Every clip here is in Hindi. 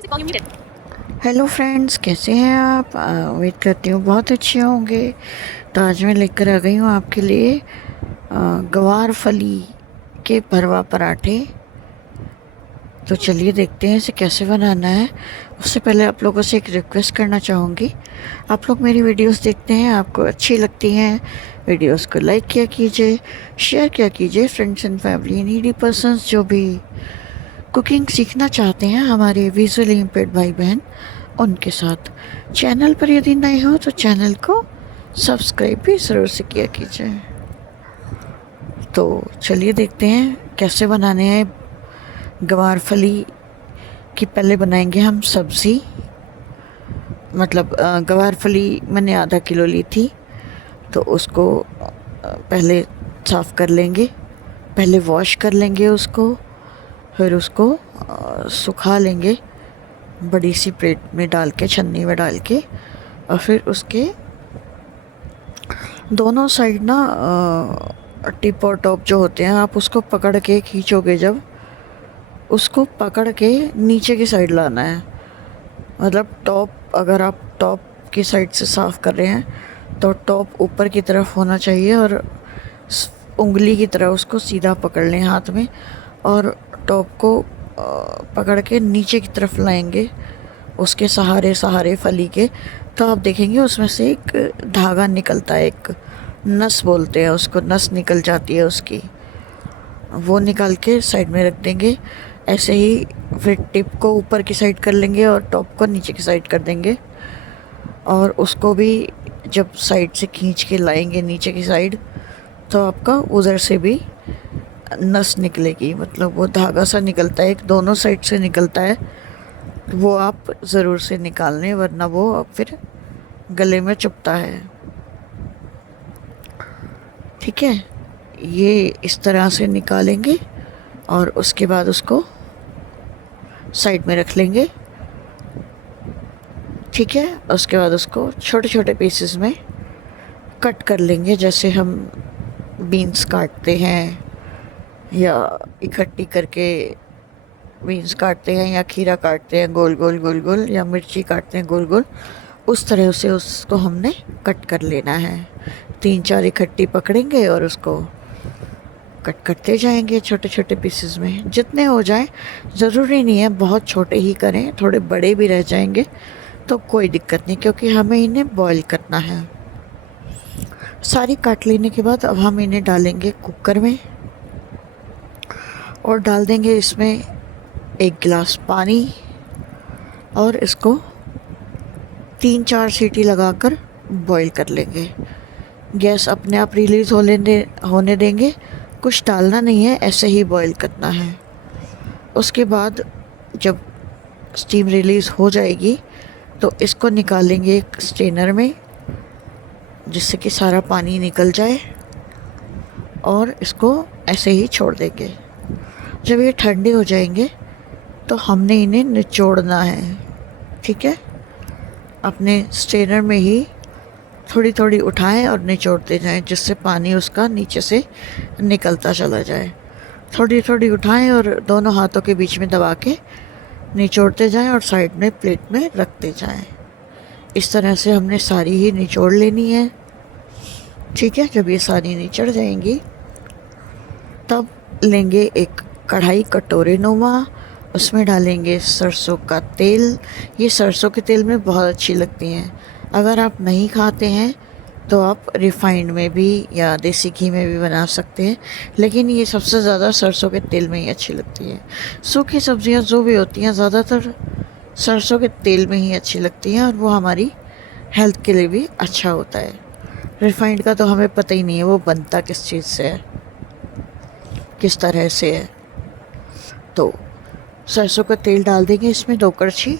हेलो फ्रेंड्स, कैसे हैं आप? उम्मीद करती हूँ बहुत अच्छे होंगे। तो आज मैं लेकर आ गई हूँ आपके लिए गवार फली के भरवा पराठे। तो चलिए देखते हैं इसे कैसे बनाना है। उससे पहले आप लोगों से एक रिक्वेस्ट करना चाहूँगी। आप लोग मेरी वीडियोस देखते हैं, आपको अच्छी लगती हैं, वीडियोस को लाइक किया कीजिए, शेयर किया कीजिए friends and family, needy persons जो भी कुकिंग सीखना चाहते हैं, हमारे विजुअली इम्पेयर्ड भाई बहन, उनके साथ। चैनल पर यदि नए हो तो चैनल को सब्सक्राइब भी ज़रूर से किया कीजिए। तो चलिए देखते हैं कैसे बनाने हैं गवार फली की। पहले बनाएंगे हम सब्ज़ी। मतलब गवार फली मैंने आधा किलो ली थी, तो उसको पहले साफ़ कर लेंगे, पहले वॉश कर लेंगे उसको, फिर उसको सुखा लेंगे बड़ी सी प्लेट में डाल के, छन्नी में डाल के। और फिर उसके दोनों साइड ना टिप और टॉप जो होते हैं, आप उसको पकड़ के खींचोगे, जब उसको पकड़ के नीचे की साइड लाना है। मतलब टॉप, अगर आप टॉप की साइड से साफ़ कर रहे हैं तो टॉप ऊपर की तरफ होना चाहिए, और उंगली की तरह उसको सीधा पकड़ लें हाथ में, और टॉप को पकड़ के नीचे की तरफ लाएंगे उसके सहारे सहारे फली के। तो आप देखेंगे उसमें से एक धागा निकलता है, एक नस बोलते हैं उसको, नस निकल जाती है उसकी। वो निकाल के साइड में रख देंगे। ऐसे ही फिर टिप को ऊपर की साइड कर लेंगे और टॉप को नीचे की साइड कर देंगे। और उसको भी जब साइड से खींच के लाएंगे नीचे की साइड, तो आपका उधर से भी नस निकलेगी। मतलब वो धागा सा निकलता है, एक दोनों साइड से निकलता है। वो आप ज़रूर से निकाल लें, वरना वो फिर गले में चुभता है। ठीक है, ये इस तरह से निकालेंगे और उसके बाद उसको साइड में रख लेंगे। ठीक है, उसके बाद उसको छोटे छोटे पीसेस में कट कर लेंगे, जैसे हम बीन्स काटते हैं, या इकट्ठी करके बीन्स काटते हैं, या खीरा काटते हैं गोल गोल गोल गोल, या मिर्ची काटते हैं गोल गोल। उस तरह से उसको हमने कट कर लेना है। 3-4 इकट्ठी पकड़ेंगे और उसको कट करते जाएंगे छोटे छोटे पीसेस में, जितने हो जाएं। ज़रूरी नहीं है बहुत छोटे ही करें, थोड़े बड़े भी रह जाएंगे तो कोई दिक्कत नहीं, क्योंकि हमें इन्हें बॉईल करना है। सारी काट लेने के बाद अब हम इन्हें डालेंगे कुकर में, और डाल देंगे इसमें 1 गिलास पानी, और इसको 3-4 सीटी लगाकर बॉईल कर लेंगे। गैस अपने आप रिलीज़ होने देंगे, कुछ डालना नहीं है, ऐसे ही बॉईल करना है। उसके बाद जब स्टीम रिलीज़ हो जाएगी तो इसको निकालेंगे एक स्ट्रेनर में, जिससे कि सारा पानी निकल जाए, और इसको ऐसे ही छोड़ देंगे। जब ये ठंडे हो जाएंगे तो हमने इन्हें निचोड़ना है। ठीक है, अपने स्ट्रेनर में ही थोड़ी थोड़ी उठाएं और निचोड़ते जाएं, जिससे पानी उसका नीचे से निकलता चला जाए। थोड़ी थोड़ी उठाएं और दोनों हाथों के बीच में दबा के निचोड़ते जाएं, और साइड में प्लेट में रखते जाएं। इस तरह से हमने सारी ही निचोड़ लेनी है। ठीक है, जब ये सारी निचड़ जाएंगी तब लेंगे एक कढ़ाई कटोरे नुमा, उसमें डालेंगे सरसों का तेल। ये सरसों के तेल में बहुत अच्छी लगती हैं। अगर आप नहीं खाते हैं तो आप रिफाइंड में भी या देसी घी में भी बना सकते हैं, लेकिन ये सबसे ज़्यादा सरसों के तेल में ही अच्छी लगती है। सूखी सब्जियां जो भी होती हैं ज़्यादातर सरसों के तेल में ही अच्छी लगती हैं, और वो हमारी हेल्थ के लिए भी अच्छा होता है। रिफाइंड का तो हमें पता ही नहीं है वो बनता किस चीज़ से है, किस तरह से है। तो सरसों का तेल डाल देंगे इसमें 2 कड़छी,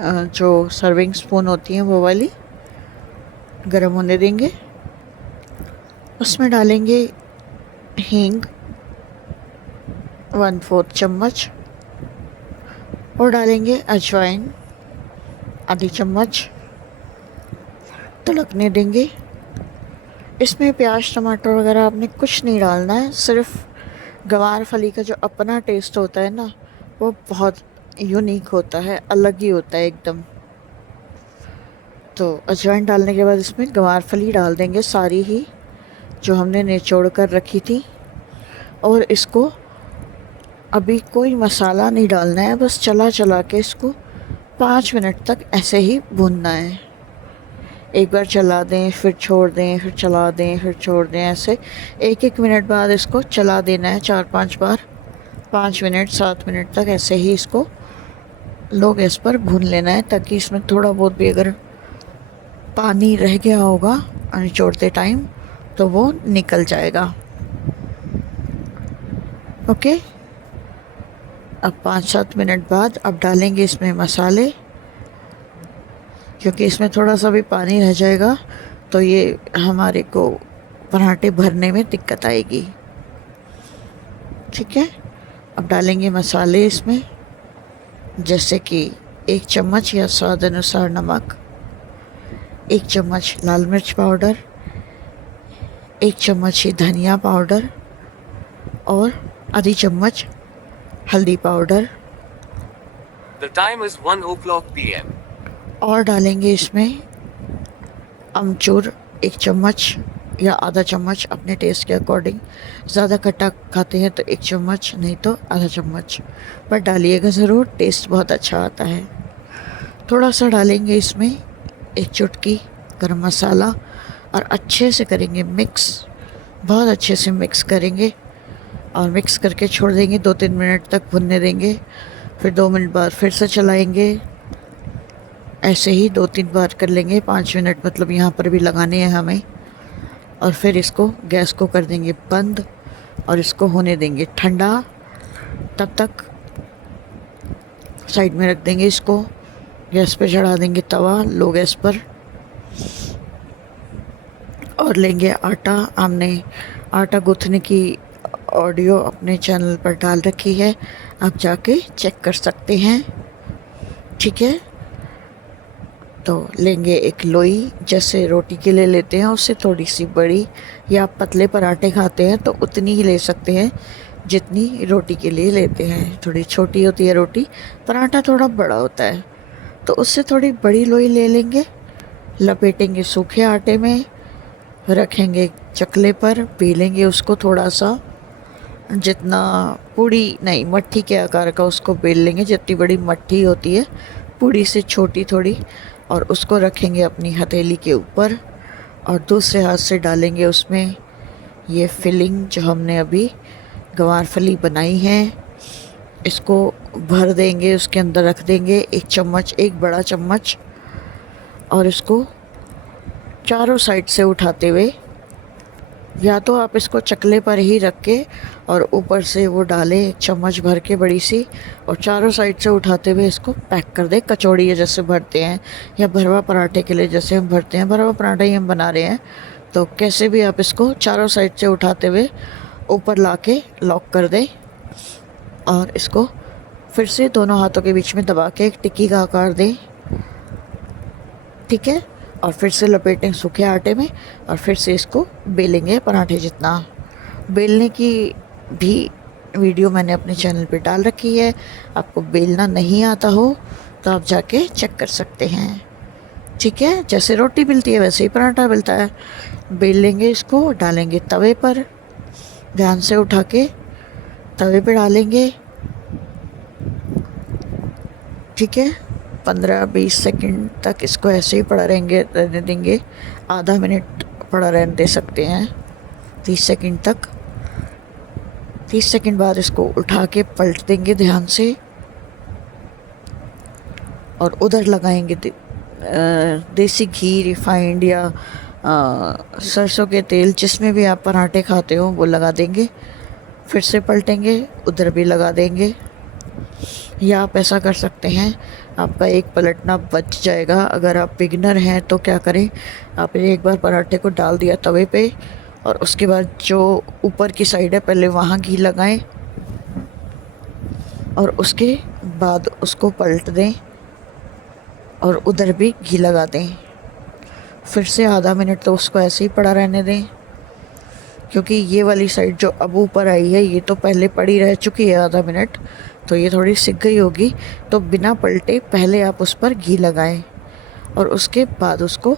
जो सर्विंग स्पून होती हैं वो वाली, गरम होने देंगे। उसमें डालेंगे हींग 1/4 चम्मच, और डालेंगे अजवाइन आधी चम्मच, तड़कने देंगे। इसमें प्याज टमाटर वगैरह आपने कुछ नहीं डालना है, सिर्फ गवार फली का जो अपना टेस्ट होता है ना, वो बहुत यूनिक होता है, अलग ही होता है एकदम। तो अजवाइन डालने के बाद इसमें गंवारफली डाल देंगे सारी ही, जो हमने निचोड़ कर रखी थी। और इसको अभी कोई मसाला नहीं डालना है, बस चला चला के इसको 5 मिनट तक ऐसे ही भूनना है। एक बार चला दें, फिर छोड़ दें, फिर चला दें, फिर छोड़ दें, ऐसे 1-1 मिनट बाद इसको चला देना है 4-5 बार। 5 मिनट 7 मिनट तक ऐसे ही इसको लो गैस पर भून लेना है, ताकि इसमें थोड़ा बहुत भी अगर पानी रह गया होगा निचोड़ते टाइम तो वो निकल जाएगा। ओके, अब 5-7 मिनट बाद अब डालेंगे इसमें मसाले, क्योंकि इसमें थोड़ा सा भी पानी रह जाएगा तो ये हमारे को पराठे भरने में दिक्कत आएगी। ठीक है, अब डालेंगे मसाले इसमें, जैसे कि 1 चम्मच या स्वाद अनुसार नमक, 1 चम्मच लाल मिर्च पाउडर, 1 चम्मच ही धनिया पाउडर और आधी चम्मच हल्दी powder. The time is 1 o'clock p.m. और डालेंगे इसमें अमचूर 1 चम्मच या आधा चम्मच अपने टेस्ट के अकॉर्डिंग। ज़्यादा खट्टा खाते हैं तो 1 चम्मच, नहीं तो आधा चम्मच, पर डालिएगा ज़रूर, टेस्ट बहुत अच्छा आता है। थोड़ा सा डालेंगे इसमें 1 चुटकी गरम मसाला और अच्छे से करेंगे मिक्स, बहुत अच्छे से मिक्स करेंगे और मिक्स करके छोड़ देंगे। 2-3 मिनट तक भुनने देंगे, फिर 2 मिनट बाद फिर से चलाएंगे। ऐसे ही 2-3 बार कर लेंगे, 5 मिनट मतलब यहाँ पर भी लगाने हैं हमें। और फिर इसको गैस को कर देंगे बंद और इसको होने देंगे ठंडा। तब तक साइड में रख देंगे इसको। गैस पे चढ़ा देंगे तवा लो गैस पर और लेंगे आटा। हमने आटा गूँथने की ऑडियो अपने चैनल पर डाल रखी है, आप जाके चेक कर सकते हैं। ठीक है, तो लेंगे एक लोई, जैसे रोटी के लिए लेते हैं उससे थोड़ी सी बड़ी, या आप पतले पराठे खाते हैं तो उतनी ही ले सकते हैं जितनी रोटी के लिए लेते हैं। थोड़ी छोटी होती है रोटी, पराठा थोड़ा बड़ा होता है, तो उससे थोड़ी बड़ी लोई ले लेंगे। लपेटेंगे सूखे आटे में, रखेंगे चकले पर, बेलेंगे उसको थोड़ा सा, जितना पूड़ी नहीं मट्ठी के आकार का उसको बेल लेंगे, जितनी बड़ी मट्ठी होती है पूड़ी से छोटी थोड़ी, और उसको रखेंगे अपनी हथेली के ऊपर और दूसरे हाथ से डालेंगे उसमें ये फिलिंग जो हमने अभी गंवारफली बनाई है। इसको भर देंगे, उसके अंदर रख देंगे 1 चम्मच, 1 बड़ा चम्मच, और इसको चारों साइड से उठाते हुए, या तो आप इसको चकले पर ही रख के और ऊपर से वो डालें 1 चम्मच भर के बड़ी सी, और चारों साइड से उठाते हुए इसको पैक कर दें। कचौड़ी जैसे भरते हैं या भरवा पराठे के लिए जैसे हम भरते हैं, भरवा पराठा ही हम बना रहे हैं, तो कैसे भी आप इसको चारों साइड से उठाते हुए ऊपर ला के लॉक कर दें। और इसको फिर से दोनों हाथों के बीच में दबा के एक टिक्की का आकार दें। ठीक है, और फिर से लपेटें सूखे आटे में और फिर से इसको बेलेंगे पराठे जितना। बेलने की भी वीडियो मैंने अपने चैनल पे डाल रखी है, आपको बेलना नहीं आता हो तो आप जाके चेक कर सकते हैं। ठीक है, जैसे रोटी बेलती है वैसे ही पराठा बेलता है। बेल लेंगे इसको, डालेंगे तवे पर, ध्यान से उठा के तवे पे डालेंगे। ठीक है, 15-20 सेकंड तक इसको ऐसे ही पड़ा रहने देंगे, आधा मिनट पड़ा रहने दे सकते हैं, 30 सेकंड तक। 30 सेकंड बाद इसको उठा के पलट देंगे ध्यान से, और उधर लगाएंगे देसी घी, रिफाइंड या सरसों के तेल, जिसमें भी आप पराठे खाते हो वो लगा देंगे। फिर से पलटेंगे, उधर भी लगा देंगे। या आप ऐसा कर सकते हैं, आपका एक पलटना बच जाएगा। अगर आप बिगनर हैं तो क्या करें, आपने एक बार पराठे को डाल दिया तवे पे और उसके बाद जो ऊपर की साइड है पहले वहाँ घी लगाएं और उसके बाद उसको पलट दें और उधर भी घी लगा दें। फिर से आधा मिनट तो उसको ऐसे ही पड़ा रहने दें, क्योंकि ये वाली साइड जो अब ऊपर आई है ये तो पहले पड़ी रह चुकी है आधा मिनट, तो ये थोड़ी सिक गई होगी, तो बिना पलटे पहले आप उस पर घी लगाएं और उसके बाद उसको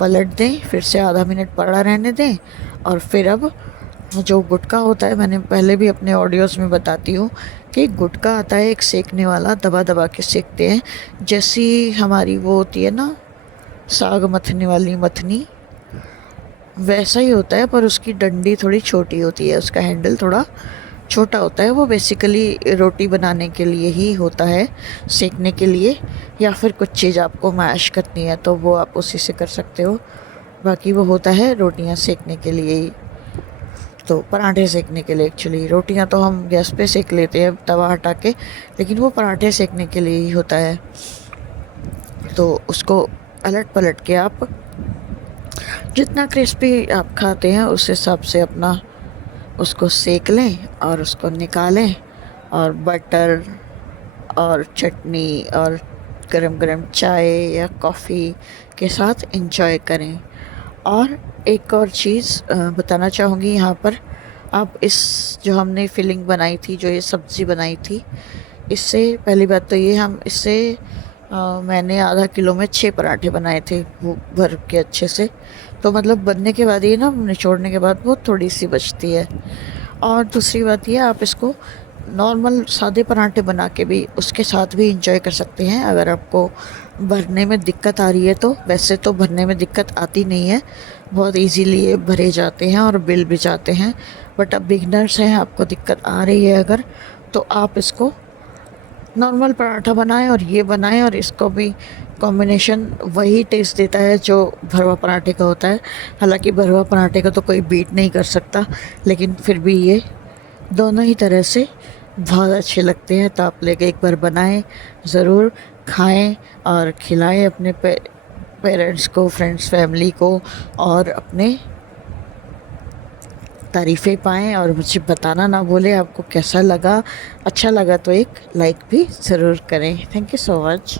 पलट दें, फिर से आधा मिनट पड़ा रहने दें। और फिर अब जो गुटका होता है, मैंने पहले भी अपने ऑडियोज़ में बताती हूँ कि गुटका आता है एक सेकने वाला, दबा दबा के सेकते हैं, जैसी हमारी वो होती है ना साग मथने वाली मथनी, वैसा ही होता है, पर उसकी डंडी थोड़ी छोटी होती है, उसका हैंडल थोड़ा छोटा होता है। वो बेसिकली रोटी बनाने के लिए ही होता है, सेकने के लिए, या फिर कुछ चीज़ आपको मैश करनी है तो वो आप उसी से कर सकते हो। बाकी वो होता है रोटियां सेकने के लिए ही, तो पराठे सेकने के लिए। एक्चुअली रोटियां तो हम गैस पे सेक लेते हैं तवा हटा के, लेकिन वो पराठे सेकने के लिए ही होता है। तो उसको पलट पलट के आप जितना क्रिस्पी आप खाते हैं उस हिसाब से अपना उसको सेक लें और उसको निकालें, और बटर और चटनी और गरम गरम चाय या कॉफ़ी के साथ एंजॉय करें। और एक और चीज़ बताना चाहूँगी यहाँ पर, आप इस जो हमने फिलिंग बनाई थी, जो ये सब्ज़ी बनाई थी, इससे पहली बात तो ये हम इससे मैंने आधा किलो में 6 पराठे बनाए थे वो भर के अच्छे से। तो मतलब बनने के बाद ये ना निचोड़ने के बाद वो थोड़ी सी बचती है। और दूसरी बात ये, आप इसको नॉर्मल सादे पराठे बना के भी उसके साथ भी इंजॉय कर सकते हैं अगर आपको भरने में दिक्कत आ रही है तो। वैसे तो भरने में दिक्कत आती नहीं है, बहुत इजीली ये भरे जाते हैं और बिल भी जाते हैं। बट अब बिगनर्स हैं, आपको दिक्कत आ रही है अगर, तो आप इसको नॉर्मल पराठा बनाएं और ये बनाएं, और इसको भी कॉम्बिनेशन वही टेस्ट देता है जो भरवा पराठे का होता है। हालांकि भरवा पराठे का तो कोई बीट नहीं कर सकता, लेकिन फिर भी ये दोनों ही तरह से बहुत अच्छे लगते हैं। तो आप लेके एक बार बनाएं, ज़रूर खाएं और खिलाएं अपने पेरेंट्स को, फ्रेंड्स, फैमिली को, और अपने तारीफ़ें पाएँ और मुझे बताना ना भूलें आपको कैसा लगा। अच्छा लगा तो एक लाइक भी ज़रूर करें। Thank you so much.